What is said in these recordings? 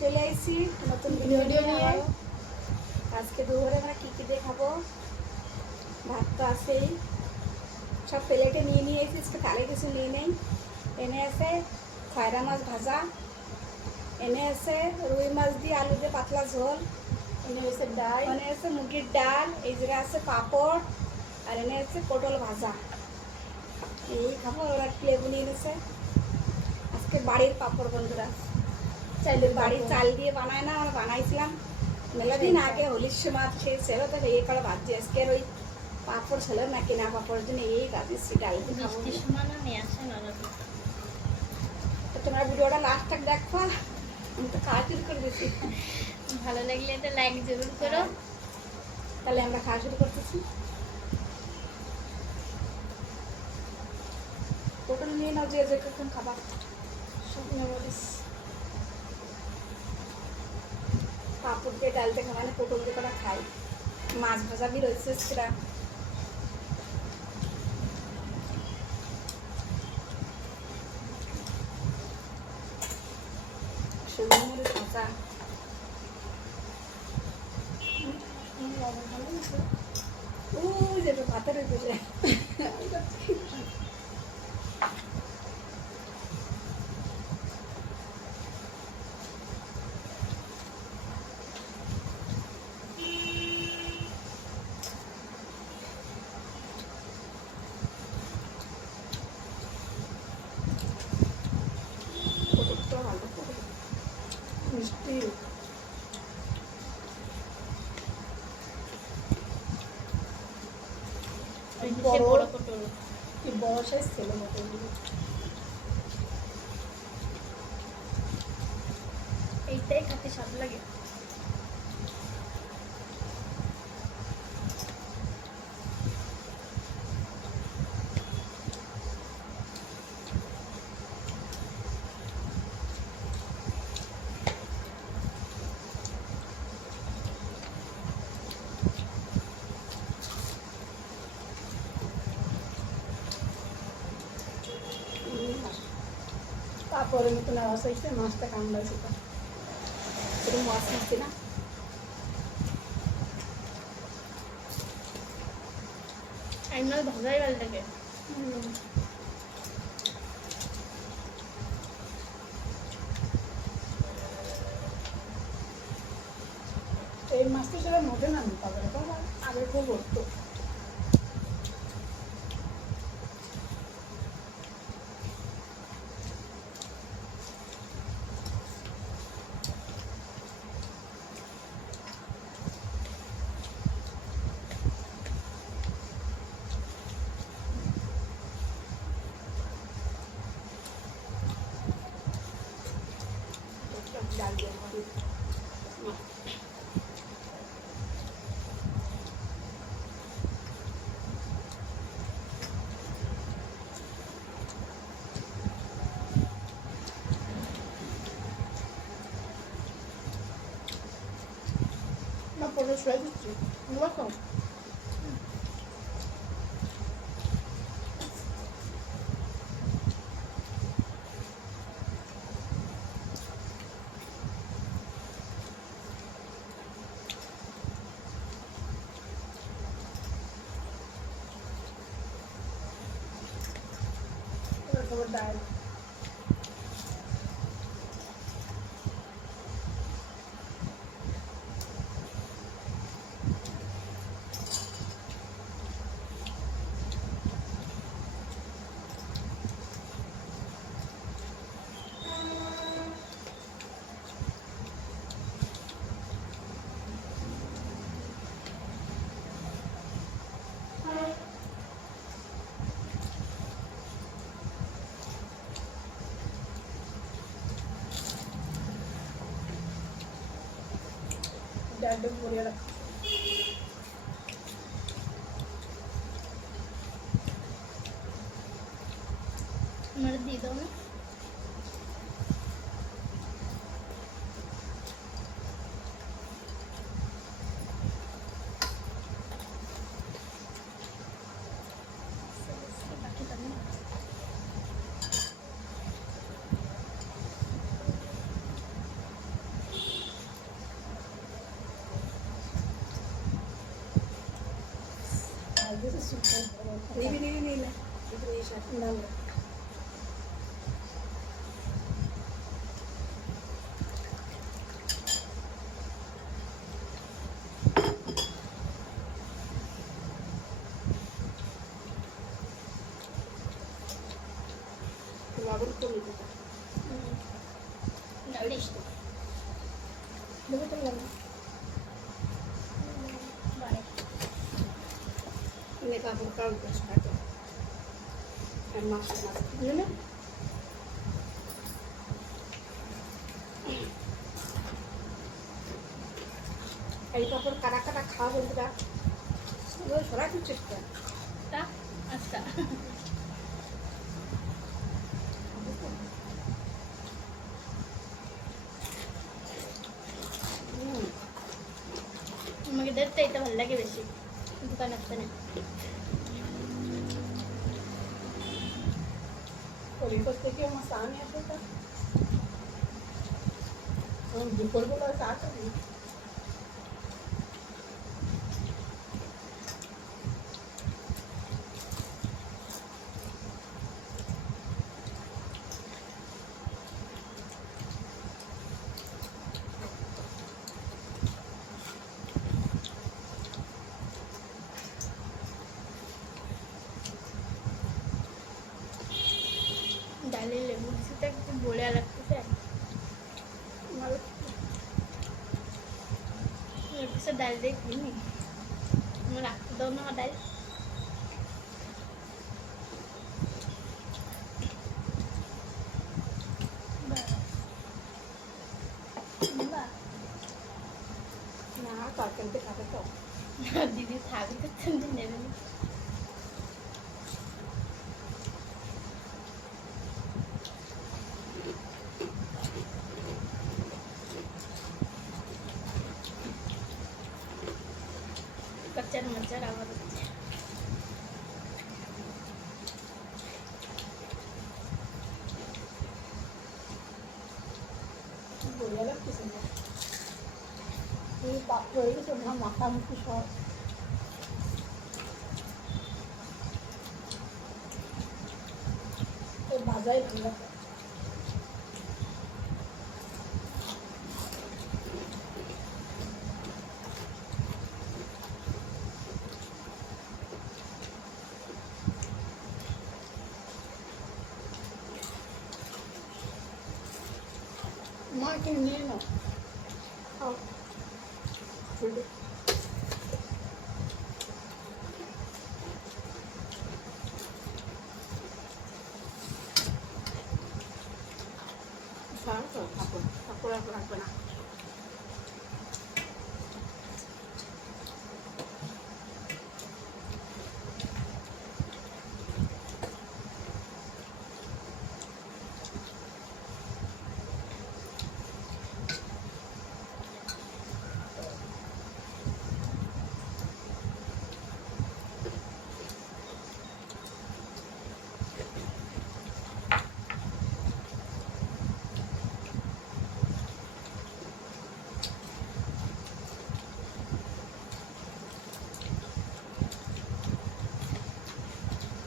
চলে আসছি নতুন ভিডিও নিয়ে। আজকে দুপুরে আমরা কী কী দিয়ে খাবো। ভাত তো আছেই, সব প্লেটে নিয়ে এসেছি, কালে কিছু নিয়ে নেই। এনে আছে খয়রা মাছ ভাজা, এনে আছে রুই মাছ দিয়ে আলু দিয়ে পাতলা ঝোল, এনে আছে মুরগির ডাল, এই জায়গায় আছে পাঁপড়, আর এনে আছে পটল ভাজা। এই খাবো। ওরা একটু লেবু নিয়ে এনেছে। আজকে বাড়ির পাঁপড় বন্ধুরা, বাড়ির চাল দিয়ে বানায় না, আমরা বানাইছিলাম মেলা দিন আগে, হোলির সময় সেই ছিল তো এই করে ভাবছি আজকে ওই পাঁপড় ছিল না কিনা পাঁপড়ের জন্য এই রাঁধেছি ডাল দিয়ে খাবো। তো তোমরা ভিডিওটা লাস্ট তক দেখো, আমি তো খাওয়া শুরু করে দিচ্ছি। ভালো লাগলে একটা লাইক জরুর করো। তাহলে আমরা খাওয়া শুরু করতেছি। পটল নিয়ে নাও, যে যে কখন খাবার শুকনো মরিচ, পাঁপড় দিয়ে ডাল দিয়ে মানে পটল দিয়ে করা খাই। মাছ ভাজা বি রয়েছে সেটা, শুকনো মরিচ ভাজা। ওই যে ভাতের উপরে মিষ্টি বড় পটল, কি বড় সাইজ ছিল মটরগুলো। এইটাই খেতে স্বাদ লাগে। তারপরে মতন আওয়াজ হয়েছে, মাছটা কামড়াইছে, তো মাছ মারছি না। আমার ভাজাই ভালো লাগে। এই মাছটা সেটা মধ্যে না পাবে, আগে খুব করতো। ডাল দিয়ে খাবি। না পরে শুয়ে দিচ্ছি, খাও। খাবার ডাল ডালটা ভরিয়ে রাখা। আমার দিয়ে দাও না। নিবি নিবি নিলে একটু এই শাক ভালো লবণ কমে দিতে নালিশ তো দেবে তো লাগবে বাড়ে এনে কাপড় কাল বেশ থাকে আর মাছ মাছ বুঝলে এই কাপড় কাটা কাটা খাওয়া বন্ধুরা সরাই খুব চেষ্টা তা আচ্ছা আমাকে দেখতে এটা ভালো লাগে বেশি দোকান আসতে না কলিকত থেকে আমার স্বামী আসে তা দুপুরবেলা চা খাবি ডালে লেবু দিতে একটু বলে লাগতেছে ভালো কিছু ডাল দিয়ে কিনি আমার রাখতে দাও না ডাল না তরকারিতে খাবে তো দিদি থাকবে তো নেবে না कच्चा मच्चा आवाज হচ্ছে বড়িয়া লাগতেছে না এই পাপ হয়ে গেছে না মাথা মুখি সব এই ভাজাই ভালো লাগে মা এখানে নিয়ে নাও খাও বলবে কাপড় কাপড় আর লাগবে না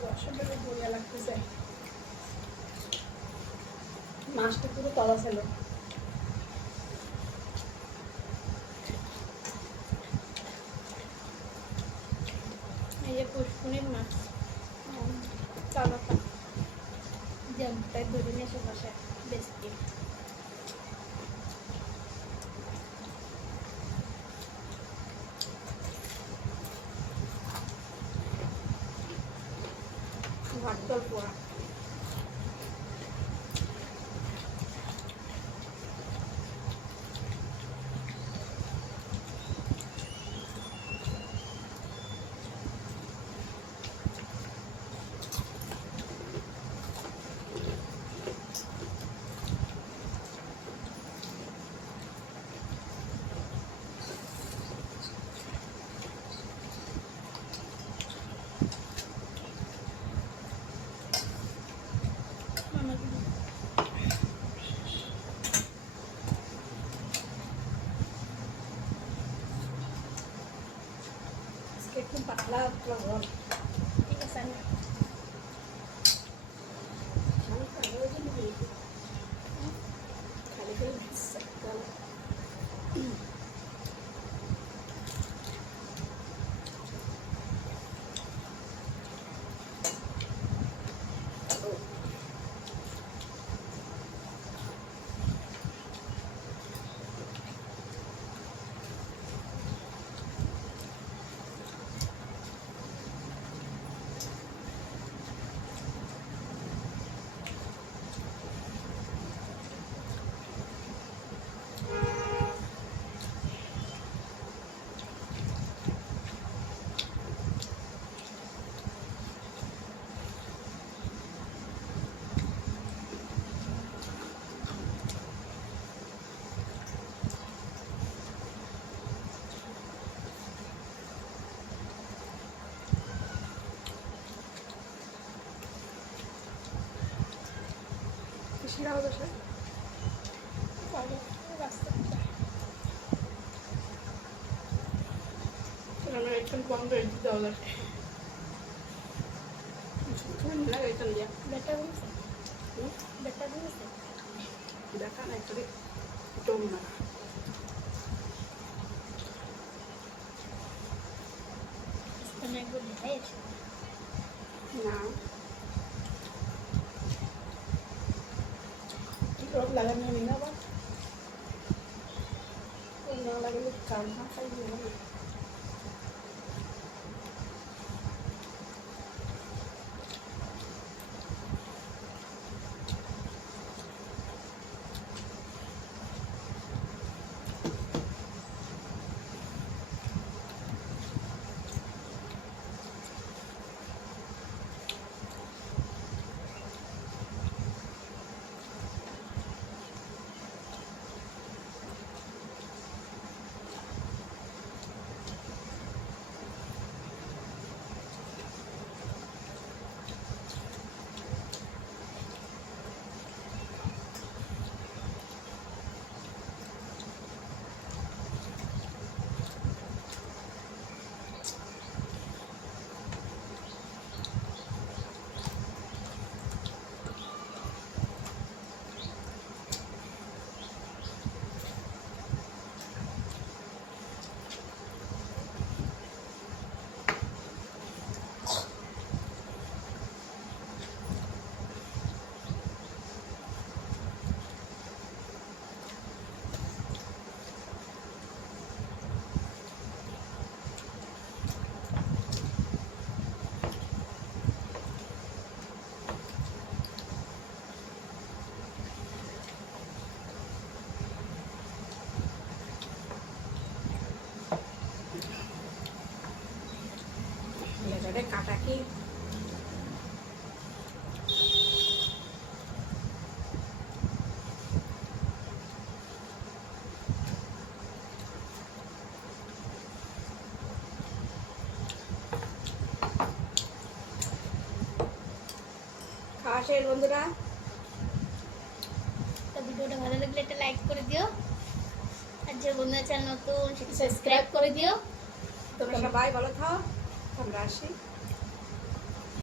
রসটা বড়িয়া লাগতেছে মাছটা পুরো তলা ছিল এই যে পুষ্পুনির মাছ চালাটা জামটাই ধরে নিয়ে এসে বসে বেশি ভাত জল পোড়া একটু পাতলা ঘর আসানি খালি খালি ভিজছে গলা। কিসিরা হবে স্যার? রাস্তা আমরা একদম কম করে দিতে হবে। লাগে একদম দিয়া বেটা বলছে বেটা বলছে দেখা না একটু টম না। তুমি একবার দেখাই আছে না রোদ লাগানো নেই না আবার না লাগালে কাম না খাই দেবো না। লেজারে কাটা কি খাওয়া শেষ বন্ধুরা। তো ভিডিওটা ভালো লাগলে একটা লাইক করে দিও আর যে বন্ধুরা চ্যানেল নতুন সেটা সাবস্ক্রাইব করে দিও তোমরা সবাই ভালো থাও, আমরা আসি।